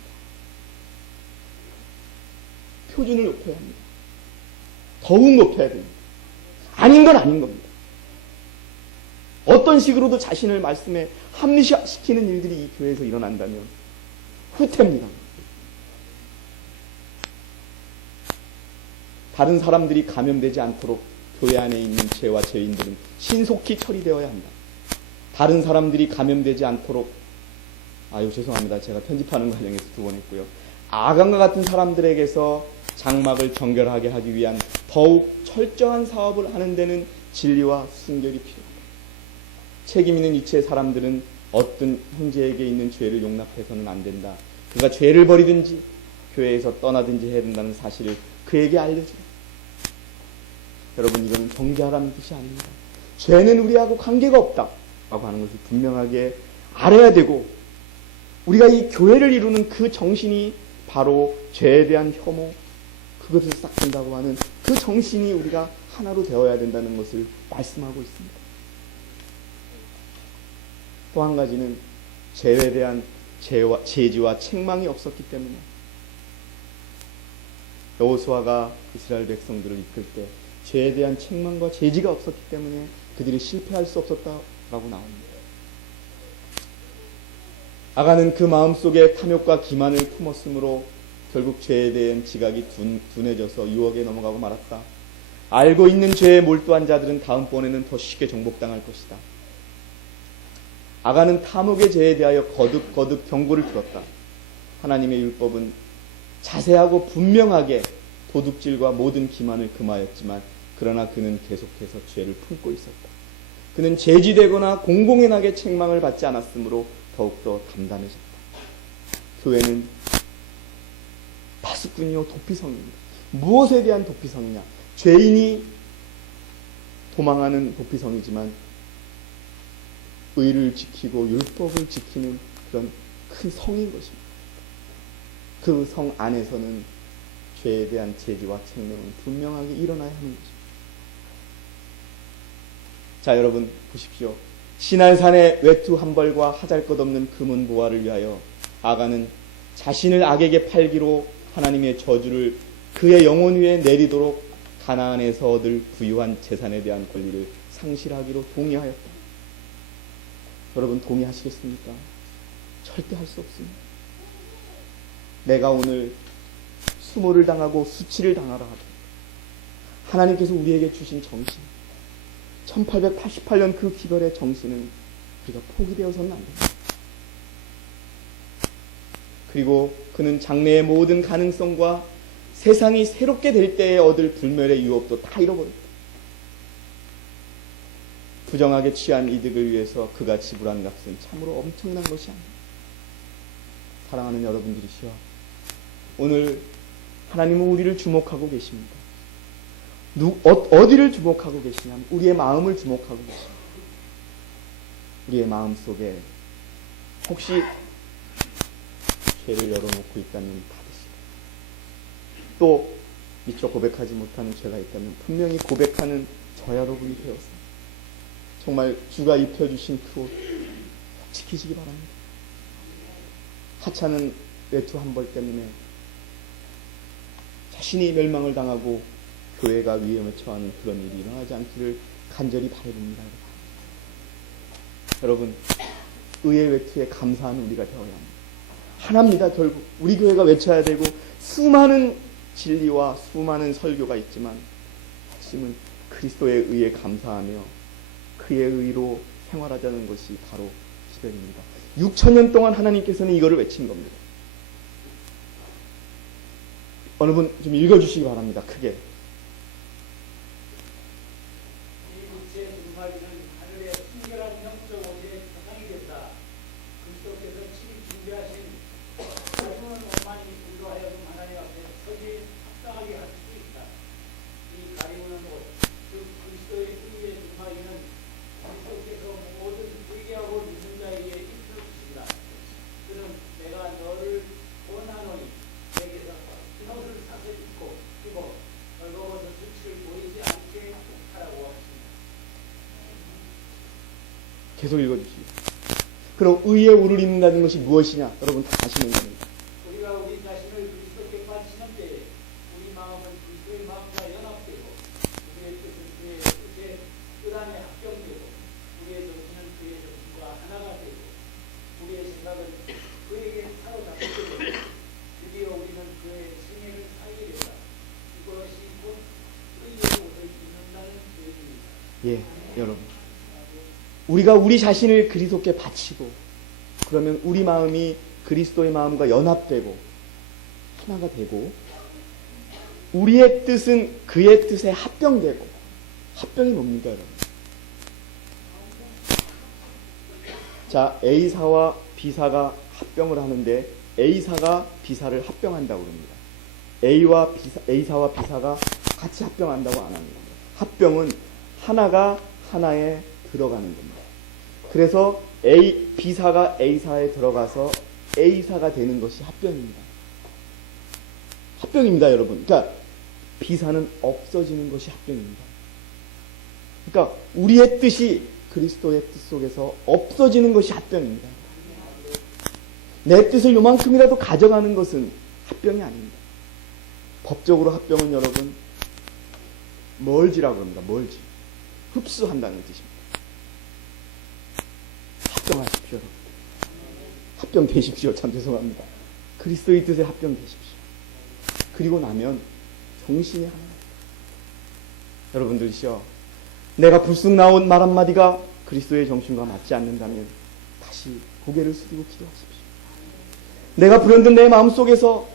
표준을 높여야 합니다. 더욱 높여야 됩니다. 아닌 건 아닌 겁니다. 어떤 식으로도 자신을 말씀에 합리화시키는 일들이 이 교회에서 일어난다면 후퇴입니다. 다른 사람들이 감염되지 않도록 교회 안에 있는 죄와 죄인들은 신속히 처리되어야 한다. 다른 사람들이 감염되지 않도록, 죄송합니다. 제가 편집하는 과정에서 2번 했고요. 아간과 같은 사람들에게서 장막을 정결하게 하기 위한 더욱 철저한 사업을 하는 데는 진리와 순결이 필요합니다. 책임 있는 이치의 사람들은 어떤 형제에게 있는 죄를 용납해서는 안 된다. 그가 죄를 버리든지 교회에서 떠나든지 해야 된다는 사실을 그에게 알려줘. 여러분, 이거는 정죄하라는 뜻이 아닙니다. 죄는 우리하고 관계가 없다 라고 하는 것을 분명하게 알아야 되고, 우리가 이 교회를 이루는 그 정신이 바로 죄에 대한 혐오, 그것을 싹든다고 하는 그 정신이 우리가 하나로 되어야 된다는 것을 말씀하고 있습니다. 또 한 가지는 죄에 대한 제지와 책망이 없었기 때문에, 여호수아가 이스라엘 백성들을 이끌 때 죄에 대한 책망과 제지가 없었기 때문에 그들이 실패할 수 없었다라고 나옵니다. 아가는 그 마음속에 탐욕과 기만을 품었으므로 결국 죄에 대한 지각이 둔해져서 유혹에 넘어가고 말았다. 알고 있는 죄에 몰두한 자들은 다음번에는 더 쉽게 정복당할 것이다. 아가는 탐욕의 죄에 대하여 거듭 경고를 들었다. 하나님의 율법은 자세하고 분명하게 도둑질과 모든 기만을 금하였지만, 그러나 그는 계속해서 죄를 품고 있었다. 그는 제지되거나 공공연하게 책망을 받지 않았으므로 더욱더 담담해졌다. 교회는 파수꾼이요 도피성입니다. 무엇에 대한 도피성이냐? 죄인이 도망하는 도피성이지만 의를 지키고 율법을 지키는 그런 큰 성인 것입니다. 그 성 안에서는 죄에 대한 제지와 책망은 분명하게 일어나야 하는 것입니다. 자, 여러분 보십시오. 시날산의 외투 한 벌과 하잘것없는 금은 보화를 위하여 아가는 자신을 악에게 팔기로 하나님의 저주를 그의 영혼 위에 내리도록 가나안에서 얻을 부유한 재산에 대한 권리를 상실하기로 동의하였다. 여러분, 동의하시겠습니까? 절대 할 수 없습니다. 내가 오늘 수모를 당하고 수치를 당하라 하되 하나님께서 우리에게 주신 정신, 1888년 그 기별의 정신은 우리가 포기되어서는 안 됩니다. 그리고 그는 장래의 모든 가능성과 세상이 새롭게 될 때에 얻을 불멸의 유업도 다 잃어버렸다. 부정하게 취한 이득을 위해서 그가 지불한 값은 참으로 엄청난 것이 아닙니다. 사랑하는 여러분들이시여, 오늘 하나님은 우리를 주목하고 계십니다. 어디를 주목하고 계시냐면 우리의 마음을 주목하고 계십니다. 우리의 마음 속에 혹시 죄를 열어놓고 있다면 받으시고, 또 미처 고백하지 못하는 죄가 있다면 분명히 고백하는 저 여러분이 되어서 정말 주가 입혀주신 그 옷 지키시기 바랍니다. 하찮은 외투 한 벌 때문에 자신이 멸망을 당하고 교회가 위험에 처하는 그런 일이 일어나지 않기를 간절히 바라봅니다. 여러분, 의의 외투에 감사하는 우리가 되어야 합니다. 하나입니다. 결국 우리 교회가 외쳐야 되고, 수많은 진리와 수많은 설교가 있지만 핵심은 그리스도의 의에 감사하며 그의 의로 생활하자는 것이 바로 기별입니다. 6,000년 동안 하나님께서는 이거를 외친 겁니다. 어느 분 좀 읽어주시기 바랍니다. 크게. 계속 읽어주시죠. 그럼 의의 우를 입는다는 것이 무엇이냐? 여러분 다 아시는 겁니다. 우리가 우리 자신을 그리스도께 바치는 때에 우리 마음은 그리스도의 마음과 연합되고, 우리의 뜻은 그의 뜻에 뜻 안에 합병되고, 우리의 정신은 그의 정신과 하나가 되고, 우리의 생각은 그에게 사로잡히게 되고, 드디어 우리는 그의 생애를 살게 된다. 이것이 곧 의의 옷을 입는다는 뜻입니다. 예, 여러분. 우리가 우리 자신을 그리스도께 바치고, 그러면 우리 마음이 그리스도의 마음과 연합되고 하나가 되고, 우리의 뜻은 그의 뜻에 합병되고. 합병이 뭡니까, 여러분? 자, A사와 B사가 합병을 하는데 A사가 B사를 합병한다고 합니다. A사와 B사가 같이 합병한다고 안 합니다. 합병은 하나가 하나에 들어가는 겁니다. 그래서 B사가 A사에 들어가서 A사가 되는 것이 합병입니다. 합병입니다, 여러분. 그러니까 B사는 없어지는 것이 합병입니다. 그러니까 우리의 뜻이 그리스도의 뜻 속에서 없어지는 것이 합병입니다. 내 뜻을 요만큼이라도 가져가는 것은 합병이 아닙니다. 법적으로 합병은 여러분 멀지라고 합니다. 멀지. 흡수한다는 뜻입니다. 합병하십시오, 여러분. 합병되십시오. 참 죄송합니다. 그리스도의 뜻에 합병되십시오. 그리고 나면 정신이 하나입니다. 여러분들이시여, 내가 불쑥 나온 말 한마디가 그리스도의 정신과 맞지 않는다면 다시 고개를 숙이고 기도하십시오. 내가 불현듯 내 마음속에서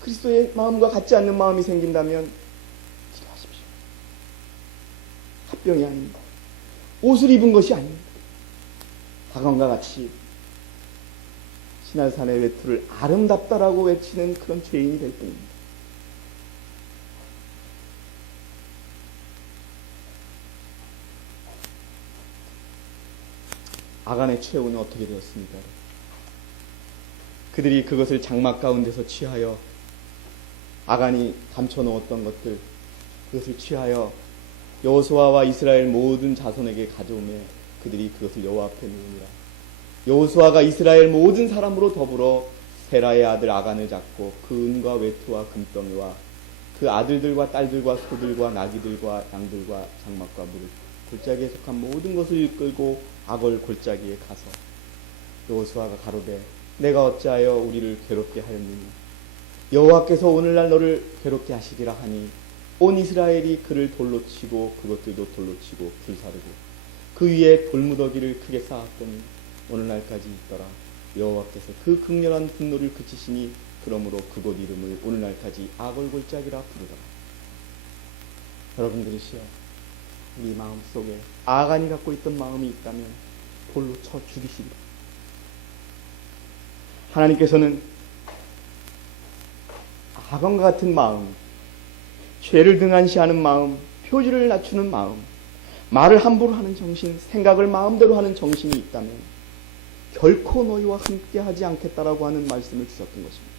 그리스도의 마음과 같지 않는 마음이 생긴다면 기도하십시오. 합병이 아닙니다. 옷을 입은 것이 아닙니다. 다감과 같이 신할산의 외투를 아름답다라고 외치는 그런 죄인이 될 뿐입니다. 아간의 최후는 어떻게 되었습니까? 그들이 그것을 장막 가운데서 취하여 아간이 감춰놓았던 것들, 그것을 취하여 여호수아와 이스라엘 모든 자손에게 가져오매 그들이 그것을 여호와 앞에 놓으니라. 여호수아가 이스라엘 모든 사람으로 더불어 세라의 아들 아간을 잡고 그 은과 외투와 금덩이와 그 아들들과 딸들과 소들과 나귀들과 양들과 장막과 무릇 골짜기에 속한 모든 것을 이끌고 아골 골짜기에 가서 여호수아가 가로되 내가 어찌하여 우리를 괴롭게 하였느냐. 여호와께서 오늘날 너를 괴롭게 하시리라 하니 온 이스라엘이 그를 돌로 치고 그것들도 돌로 치고 불사르고 그 위에 돌무더기를 크게 쌓았더니 오늘날까지 있더라. 여호와께서 그 극렬한 분노를 그치시니 그러므로 그곳 이름을 오늘날까지 아골 골짜기라 부르더라. 여러분들이시여, 우리 마음속에 아간이 갖고 있던 마음이 있다면 돌로 쳐 죽이시리라. 하나님께서는 아간과 같은 마음, 죄를 등한시하는 마음, 표지를 낮추는 마음, 말을 함부로 하는 정신, 생각을 마음대로 하는 정신이 있다면 결코 너희와 함께 하지 않겠다라고 하는 말씀을 주셨던 것입니다.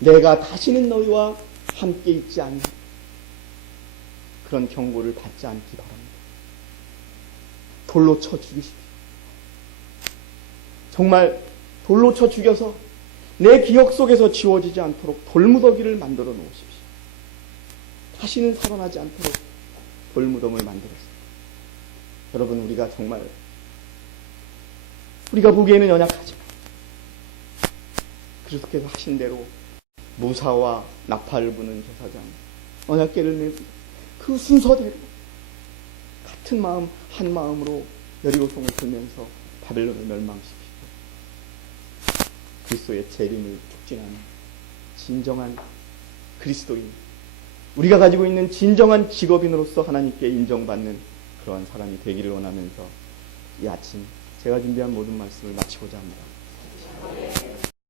내가 다시는 너희와 함께 있지 않는 그런 경고를 받지 않기 바랍니다. 돌로 쳐 죽이십시오. 정말 돌로 쳐 죽여서 내 기억 속에서 지워지지 않도록 돌무더기를 만들어 놓으십시오. 다시는 살아나지 않도록 돌무덤을 만들었습니다. 여러분, 우리가 정말 우리가 보기에는 연약하지만 그리스도께서 하신 대로 무사와 나팔을 부는 제사장 언약궤를 내고 그 순서대로 같은 마음 한 마음으로 여리고성을 들면서 바벨론을 멸망시키고 그리스도의 재림을 촉진하는 진정한 그리스도인, 우리가 가지고 있는 진정한 직업인으로서 하나님께 인정받는 그러한 사람이 되기를 원하면서 이 아침 제가 준비한 모든 말씀을 마치고자 합니다.